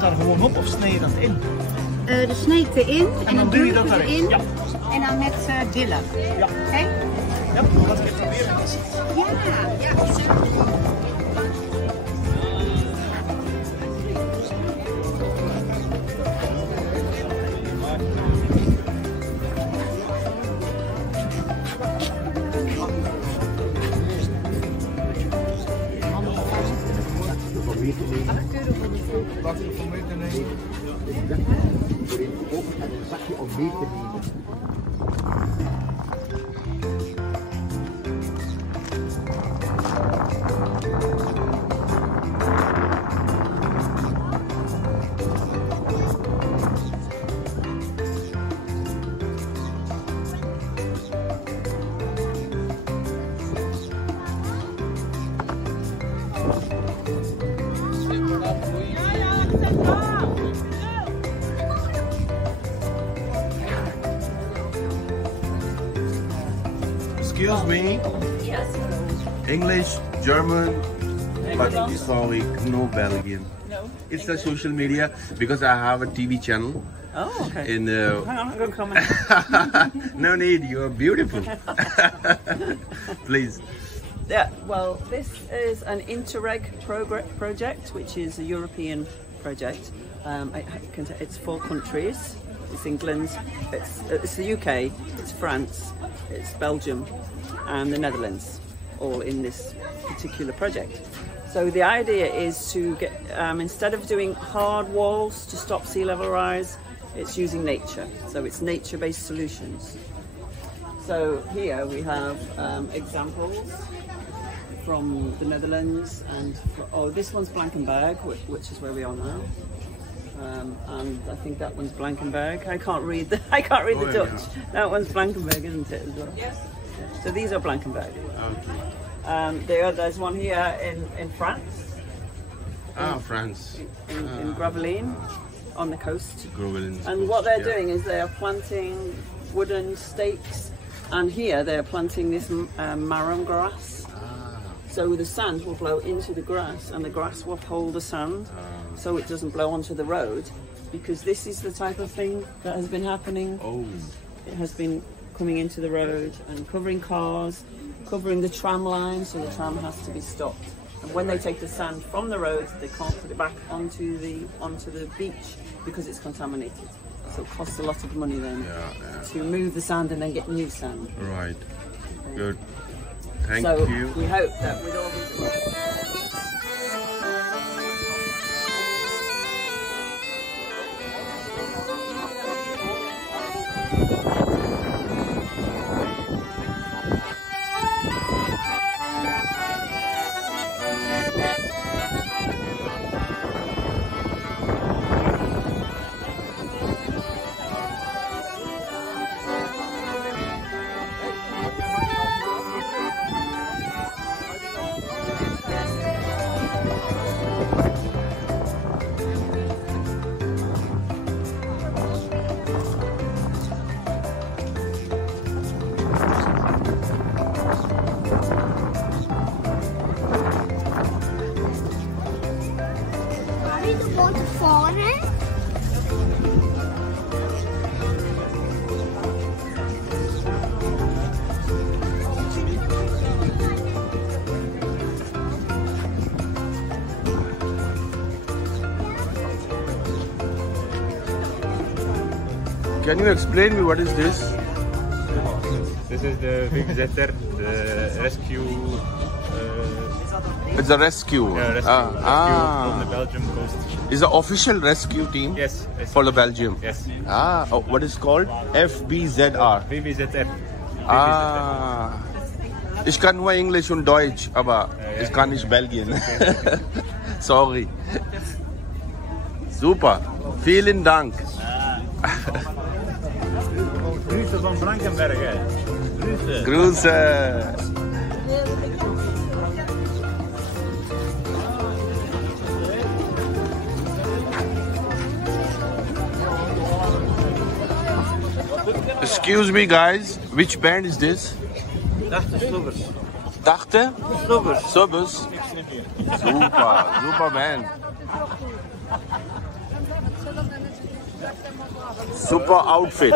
Daar gewoon op of snij je dat in? De snee erin en dan duw je dat erin. Ja. En dan met dillen. Ja. Oké? Ja, wat ik proberen is. Ja. Wat je van mee te nemen? Open en een zakje om mee te nemen. Excuse me. Yes. English, German, but sorry, no Belgian. No. It's the social media because I have a TV channel. Oh, okay. In hang on, I'm going to comment. no need, you are beautiful. Please. Yeah, well, this is an Interreg project, which is a European project. It's 4 countries. It's England, it's the UK, it's France, it's Belgium, and the Netherlands, all in this particular project. So the idea is to get, instead of doing hard walls to stop sea level rise, it's using nature. So it's nature-based solutions. So here we have examples from the Netherlands, and this one's Blankenberge, which is where we are now. And I think that one's Blankenberge. I can't read the Dutch. That one's Blankenberge, isn't it, as well? Yes. So these are Blankenberge. Okay. There's one here in France. France. In Gravelines, on the coast. Gravelines. And what they're doing is they are planting wooden stakes, and here they're planting this marram grass. So the sand will blow into the grass, and the grass will hold the sand, so it doesn't blow onto the road, because this is the type of thing that has been happening. Oh. It has been coming into the road and covering cars, covering the tram line, so the tram has to be stopped. And when they take the sand from the road, they can't put it back onto the beach because it's contaminated. So it costs a lot of money then to move the sand and then get new sand. Right. Good. Thank so you. We hope that with all these... Can you explain me what is this? This is the big zetter, the rescue. It's a rescue. Rescue from the Belgium coast. Is the official rescue team? Yes. For the Belgium. Yes. What is it called? FBZR. BBZR. Ich kann nur Englisch und Deutsch, aber ich kann nicht Belgien. Sorry. Super. Vielen Dank. Grüße van Blankenberge. Grüße. Grüße. Excuse me guys, which band is this? Dachte Slubbers. Dachte? Slubbers. Subbers. Super, super band. Super outfit.